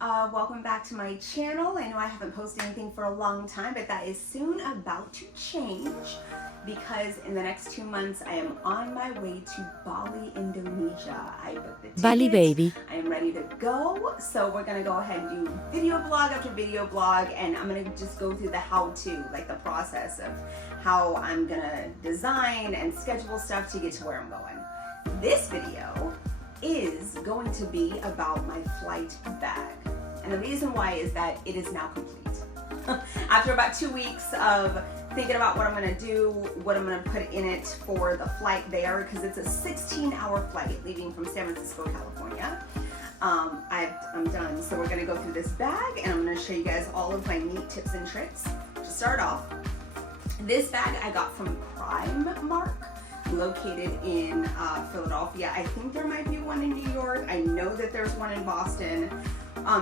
Welcome back to my channel. I know I haven't posted anything for a long time, but that is soon about to change because in the next 2 months I am on my way to Bali, Indonesia. I booked the ticket. Bali baby. I am ready to go. So we're gonna go ahead and do video blog after video blog, and I'm gonna just go through the how-to, like the process of how I'm gonna design and schedule stuff to get to where I'm going. This video is going to be about my flight bag. And the reason why is that it is now complete. After about 2 weeks of thinking about what I'm gonna do, what I'm gonna put in it for the flight there, because it's a 16-hour flight leaving from San Francisco, California. I'm done. So we're gonna go through this bag and I'm gonna show you guys all of my neat tips and tricks. To start off, this bag I got from Primark, located in Philadelphia. I think there might be one in New York. I know that there's one in Boston.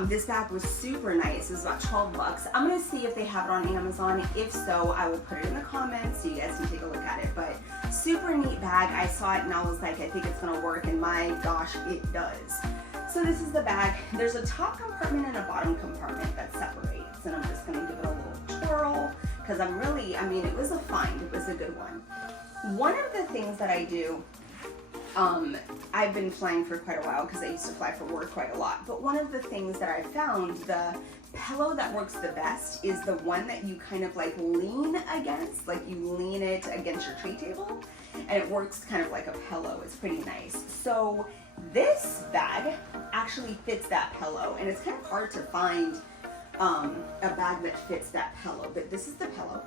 This bag was super nice. It was about 12 bucks. I'm gonna see if they have it on Amazon. If so, I will put it in the comments so you guys can take a look at it. But super neat bag. I saw it and I was like, I think it's gonna work, and my gosh, it does. So this is the bag. There's a top compartment and a bottom compartment that separates, and I'm just gonna give it a little twirl because it was a find. It was a good one. One of the things that I do, I've been flying for quite a while because I used to fly for work quite a lot, but one of the things that I found, the pillow that works the best is the one that you kind of like lean against, like you lean it against your tray table, and it works kind of like a pillow. It's pretty nice. So this bag actually fits that pillow, and it's kind of hard to find a bag that fits that pillow, but this is the pillow.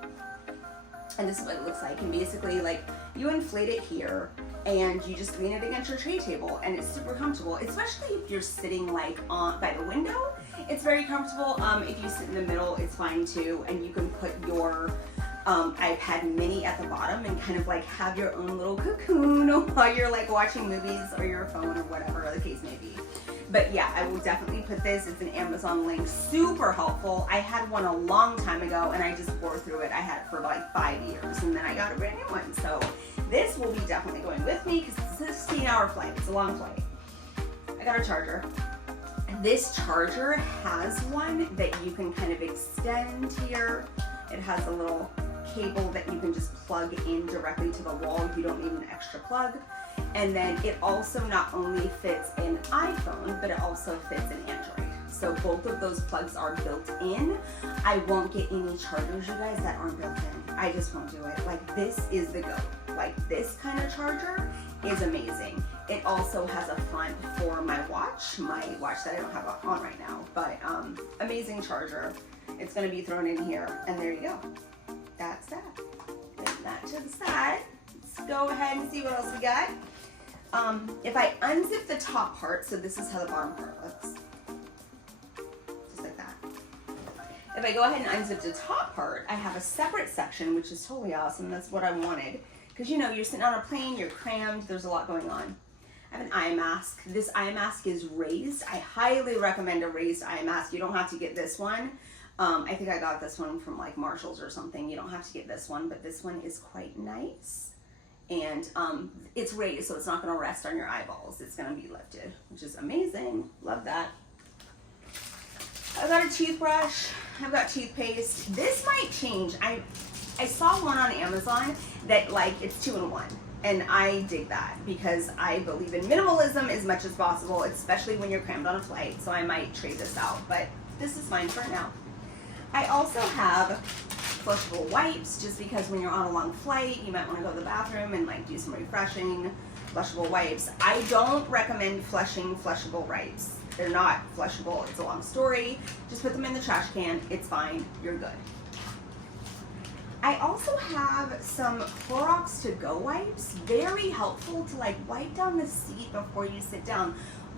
And this is what it looks like. And basically, like, you inflate it here and you just lean it against your tray table, and it's super comfortable, especially if you're sitting like by the window. It's very comfortable. If you sit in the middle, it's fine too, and you can put your iPad mini at the bottom and kind of like have your own little cocoon while you're like watching movies or your phone or whatever the case may be. But yeah, I will definitely put this. It's an Amazon link. Super helpful. I had one a long time ago and I just bore through it. I had it for like 5 years and then I got a brand new one. So this will be definitely going with me because it's a 16-hour flight. It's a long flight. I got a charger. This charger has one that you can kind of extend here. It has a little cable that you can just plug in directly to the wall. You don't need an extra plug. And then it also not only fits in iPhone, but it also fits in Android. So both of those plugs are built in. I won't get any chargers, you guys, that aren't built in. I just won't do it. Like, this is the go. Like, this kind of charger is amazing. It also has a front for my watch that I don't have on right now, but amazing charger. It's gonna be thrown in here, and there you go. That's that. Put that to the side. Let's go ahead and see what else we got. If I unzip the top part, so this is how the bottom part looks. Just like that. If I go ahead and unzip the top part, I have a separate section, which is totally awesome. That's what I wanted. Because, you know, you're sitting on a plane, you're crammed, there's a lot going on. I have an eye mask. This eye mask is raised. I highly recommend a raised eye mask. You don't have to get this one. I think I got this one from like Marshall's or something. You don't have to get this one, but this one is quite nice. And it's raised, so it's not gonna rest on your eyeballs. It's gonna be lifted, which is amazing. Love that. I've got a toothbrush. I've got toothpaste. This might change. I saw one on Amazon that like it's 2-in-1. And I dig that because I believe in minimalism as much as possible, especially when you're crammed on a flight. So I might trade this out, but this is mine for now. I also have flushable wipes, just because when you're on a long flight, you might want to go to the bathroom and like do some refreshing. Flushable wipes. I don't recommend flushing flushable wipes. They're not flushable. It's a long story. Just put them in the trash can. It's fine. You're good. I also have some Clorox to-go wipes. Very helpful to like wipe down the seat before you sit down.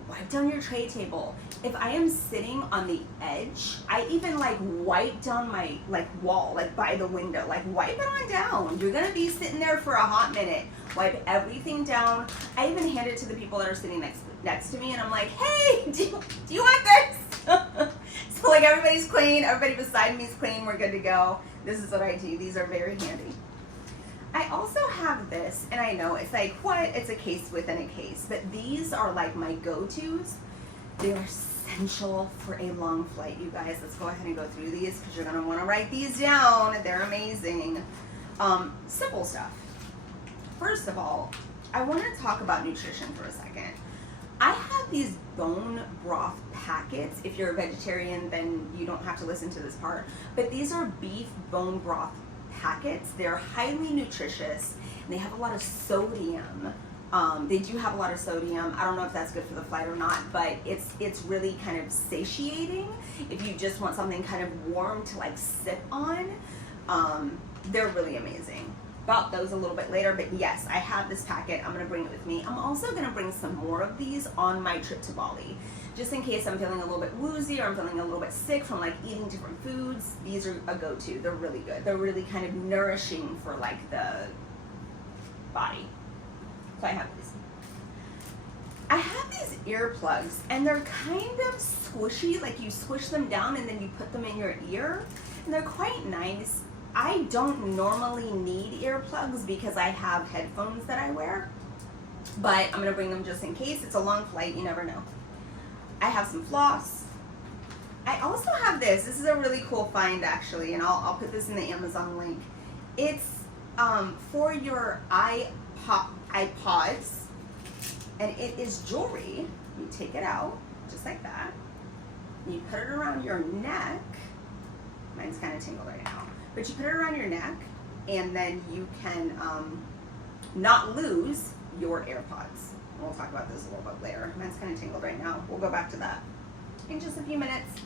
Wipe down your tray table. If I am sitting on the edge, I even like wipe down my like wall, like by the window, like wipe it on down. You're gonna be sitting there for a hot minute. Wipe everything down. I even hand it to the people that are sitting next to me, and I'm like, hey, do you want this? So like everybody's clean, everybody beside me is clean, we're good to go. This is what I do. These are very handy. I also have this, and I know it's like, what? It's a case within a case, but these are like my go-tos. They are essential for a long flight, you guys. Let's go ahead and go through these because you're gonna want to write these down. They're amazing. Simple stuff. First of all, I want to talk about nutrition for a second. I have these bone broth packets. If you're a vegetarian, then you don't have to listen to this part. But these are beef bone broth packets. They're highly nutritious and they have a lot of sodium. They do have a lot of sodium. I don't know if that's good for the flight or not, but it's really kind of satiating if you just want something kind of warm to like sip on. They're really amazing. About those a little bit later, but yes, I have this packet. I'm gonna bring it with me. I'm also gonna bring some more of these on my trip to Bali, just in case I'm feeling a little bit woozy or I'm feeling a little bit sick from like eating different foods. These are a go-to. They're really good. They're really kind of nourishing for like the body. So I have these. I have these earplugs and they're kind of squishy, like you squish them down and then you put them in your ear, and they're quite nice. I don't normally need earplugs because I have headphones that I wear, but I'm gonna bring them just in case. It's a long flight, you never know. I have some floss. I also have this. This is a really cool find actually, and I'll put this in the Amazon link. It's for your iPods, and it is jewelry. You take it out just like that. You put it around your neck. Mine's kind of tingled right now. But you put it around your neck, and then you can not lose your AirPods. We'll talk about this a little bit later. Mine's kind of tingled right now. We'll go back to that in just a few minutes.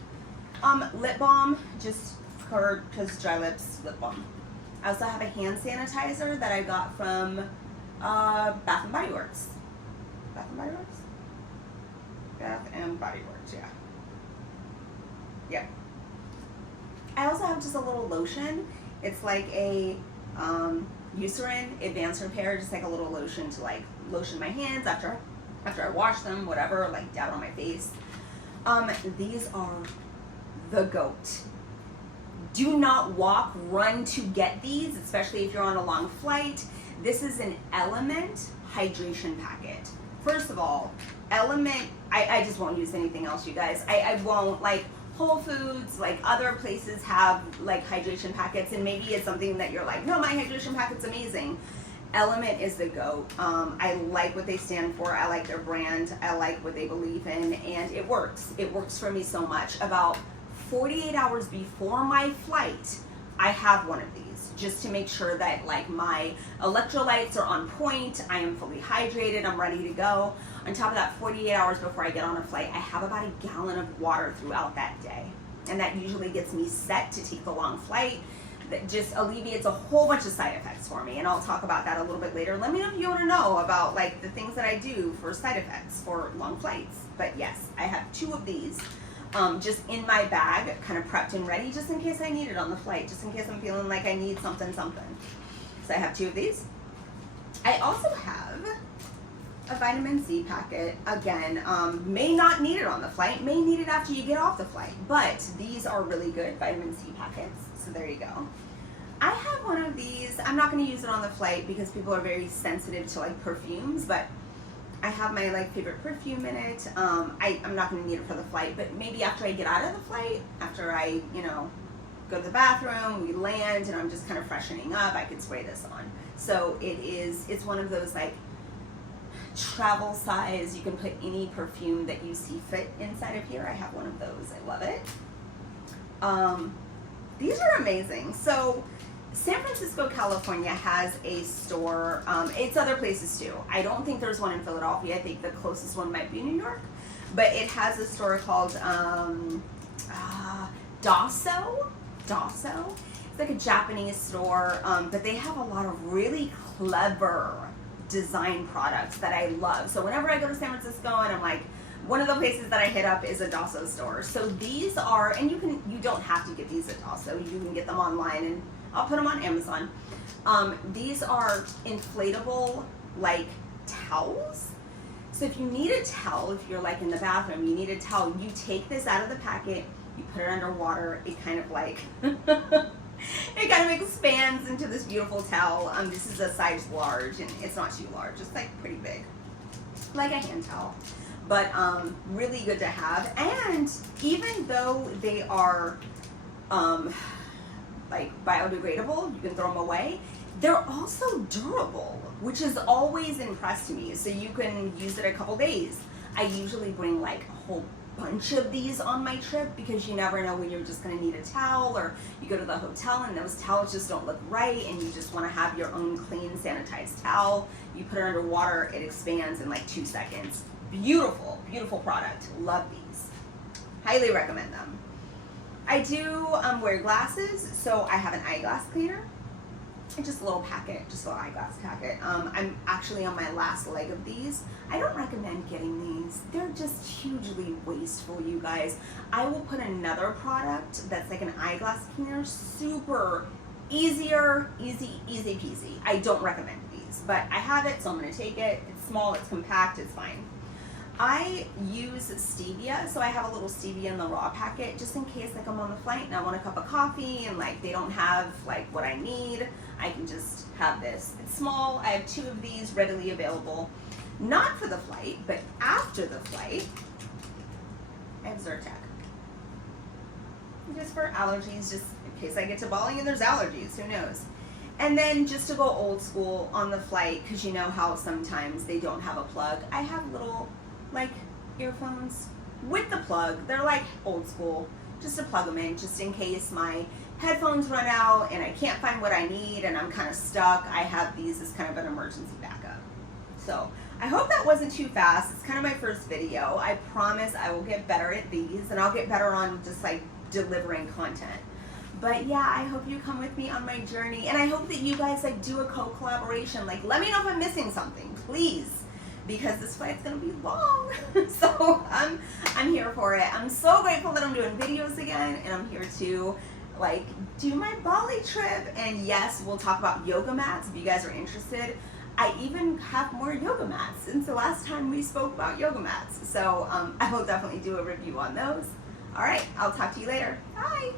Lip balm, just because dry lips, lip balm. I also have a hand sanitizer that I got from Bath and Body Works. Bath and Body Works? Bath and Body Works, yeah. Yep. I also have just a little lotion. It's like a Eucerin Advanced Repair, just like a little lotion to like lotion my hands after I wash them, whatever, like dab it on my face. These are the GOAT. Do not walk, run to get these, especially if you're on a long flight. This is an LMNT hydration packet. First of all, LMNT, I just won't use anything else, you guys. I won't, like, Whole Foods, like other places have like hydration packets, and maybe it's something that you're like, no, my hydration packet's amazing. LMNT is the GOAT. I like what they stand for. I like their brand. I like what they believe in, and it works. It works for me so much. About 48 hours before my flight, I have one of these just to make sure that like my electrolytes are on point, I am fully hydrated, I'm ready to go. On top of that, 48 hours before I get on a flight, I have about a gallon of water throughout that day. And that usually gets me set to take the long flight. That just alleviates a whole bunch of side effects for me. And I'll talk about that a little bit later. Let me know if you want to know about like the things that I do for side effects for long flights. But yes, I have 2 of these just in my bag, kind of prepped and ready, just in case I need it on the flight, just in case I'm feeling like I need something. So I have 2 of these. I also have a vitamin C packet. Again, may not need it on the flight, may need it after you get off the flight, but these are really good vitamin C packets. So there you go. I have one of these. I'm not going to use it on the flight because people are very sensitive to like perfumes, but I have my like favorite perfume in it. I'm not going to need it for the flight, but maybe after I get out of the flight, after I, go to the bathroom, we land, and I'm just kind of freshening up, I could spray this on. So it's one of those like travel size, you can put any perfume that you see fit inside of here. I have one of those. I love it. These are amazing. So San Francisco, California has a store. It's other places too. I don't think there's one in Philadelphia. I think the closest one might be New York, but it has a store called Daso. It's like a Japanese store, but they have a lot of really clever design products that I love. So whenever I go to San Francisco and I'm like, one of the places that I hit up is a Daso store. So these are, and you don't have to get these at Daso. You can get them online, and I'll put them on Amazon. These are inflatable like towels. So if you need a towel, if you're like in the bathroom, you need a towel, you take this out of the packet, you put it under water, it kind of like, it kind of expands into this beautiful towel. This is a size large, and it's not too large, it's like pretty big, like a hand towel. but really good to have. And even though they are like biodegradable, you can throw them away, they're also durable, which has always impressed me. So you can use it a couple days. I usually bring like a whole bunch of these on my trip because you never know when you're just gonna need a towel, or you go to the hotel and those towels just don't look right and you just wanna have your own clean, sanitized towel. You put it under water, it expands in like 2 seconds. Beautiful, beautiful product. Love these. Highly recommend them. I do wear glasses, so I have an eyeglass cleaner. Just a little packet, just a little eyeglass packet. I'm actually on my last leg of these. I don't recommend getting these. They're just hugely wasteful, you guys. I will put another product that's like an eyeglass cleaner, super easy peasy. I don't recommend these, but I have it, so I'm gonna take it. It's small, it's compact, it's fine. I use stevia, so I have a little stevia in the raw packet just in case like I'm on the flight and I want a cup of coffee and like they don't have like what I need. I can just have this. It's small. I have 2 of these readily available. Not for the flight, but after the flight, I have Zyrtec. Just for allergies, just in case I get to Bali and there's allergies, who knows. And then just to go old school on the flight, because you know how sometimes they don't have a plug, I have little like earphones with the plug. They're like old school, just to plug them in just in case my headphones run out and I can't find what I need and I'm kind of stuck. I have these as kind of an emergency backup. So I hope that wasn't too fast. It's kind of my first video. I promise I will get better at these and I'll get better on just like delivering content. But yeah, I hope you come with me on my journey, and I hope that you guys like do a co-collaboration. Like, let me know if I'm missing something, please, because this flight's gonna be long. So I'm here for it. I'm so grateful that I'm doing videos again, and I'm here to like do my Bali trip. And yes, we'll talk about yoga mats if you guys are interested. I even have more yoga mats since the last time we spoke about yoga mats. So I will definitely do a review on those. All right, I'll talk to you later. Bye.